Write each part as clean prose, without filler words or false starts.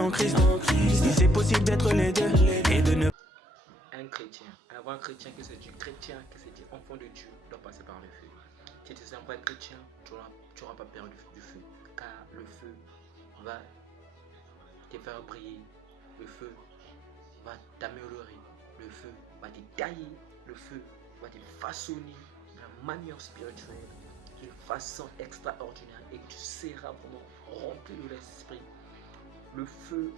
en Christ. Si c'est possible d'être les deux et de ne Un chrétien, un vrai chrétien qui se dit chrétien, qui se dit enfant de Dieu, doit passer par le feu. Si tu es un vrai chrétien, tu n'auras pas peur du feu, car le feu va te faire briller, le feu va t'améliorer, le feu va te tailler, le feu va te façonner d'une manière spirituelle, d'une façon extraordinaire, et tu seras vraiment rempli de l'esprit. Le feu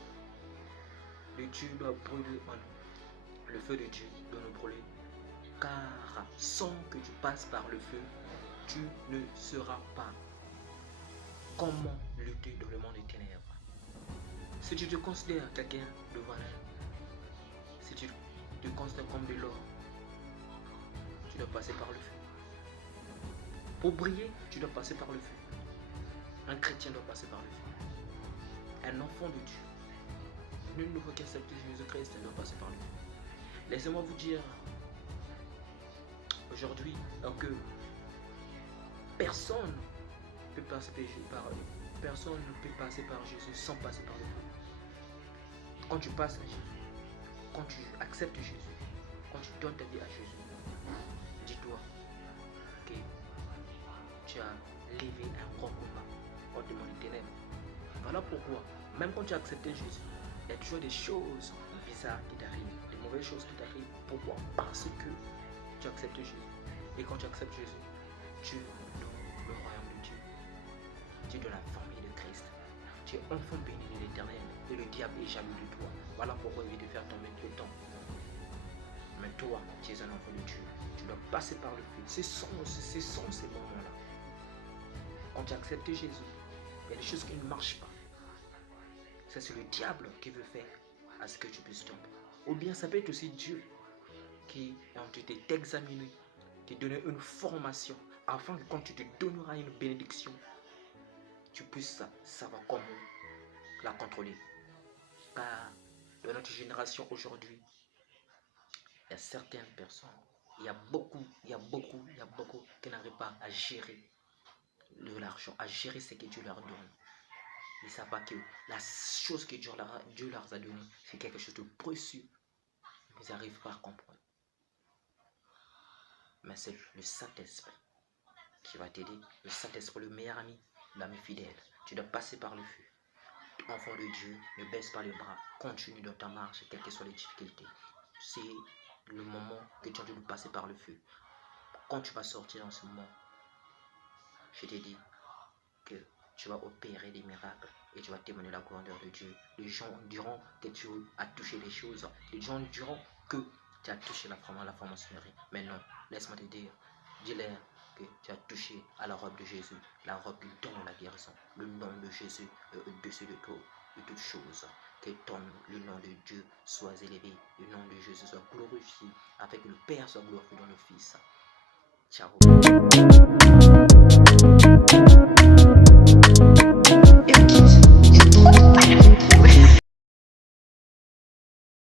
de Dieu doit brûler en nous. Le feu de Dieu doit nous brûler, car sans que tu passes par le feu, tu ne sauras pas comment lutter dans le monde des ténèbres. Si tu te considères quelqu'un de valeur, si tu te considères comme de l'or, tu dois passer par le feu. Pour briller, tu dois passer par le feu. Un chrétien doit passer par le feu. Un enfant de Dieu, nul ne veut qu'accepter Jésus-Christ, doit passer par le feu. Laissez-moi vous dire aujourd'hui que personne ne peut passer par Jésus sans passer par le feu. Quand tu passes à Jésus, quand tu acceptes Jésus, quand tu donnes ta vie à Jésus, dis-toi que tu as levé un grand combat contre le monde des ténèbres. Voilà pourquoi, même quand tu as accepté Jésus, il y a toujours des choses bizarres qui t'arrivent, des mauvaises choses qui t'arrivent. Pourquoi? Parce que tu acceptes Jésus. Et quand tu acceptes Jésus, tu es dans le royaume de Dieu. Tu es dans la famille de Christ. Tu es enfant béni de l'Éternel. Et le diable est jaloux de toi. Voilà pourquoi il veut te faire tomber tout le temps. Mais toi, tu es un enfant de Dieu. Tu dois passer par le feu. C'est sans ces moments-là. Quand tu acceptes Jésus, il y a des choses qui ne marchent pas. Ça, c'est le diable qui veut faire à ce que tu puisses tomber. Ou bien ça peut être aussi Dieu qui est en train de t'examiner, te donner une formation, afin que quand tu te donneras une bénédiction, tu puisses savoir comment la contrôler. Car dans notre génération aujourd'hui, il y a certaines personnes, il y a beaucoup qui n'arrivent pas à gérer de l'argent, à gérer ce que Dieu leur donne. Ils ne savent pas que la chose que Dieu leur a donnée, c'est quelque chose de précieux. Ils n'arrivent pas à comprendre. Mais c'est le Saint-Esprit qui va t'aider. Le Saint-Esprit, le meilleur ami, l'ami fidèle. Tu dois passer par le feu. Enfant de Dieu, ne baisse pas les bras. Continue dans ta marche, quelles que soient les difficultés. C'est le moment que tu as dû passer par le feu. Quand tu vas sortir en ce moment, je te dis que tu vas opérer des miracles et tu vas témoigner la grandeur de Dieu. Les gens diront que tu as touché les choses. Les gens diront que tu as touché la franc-maçonnerie. Mais non, laisse-moi te dire, dis-leur que tu as touché à la robe de Jésus, la robe qui donne la guérison. Le nom de Jésus est au-dessus de tout, de toutes choses. Que le nom de Dieu soit élevé, le nom de Jésus soit glorifié, avec le Père soit glorifié dans le Fils. Ciao.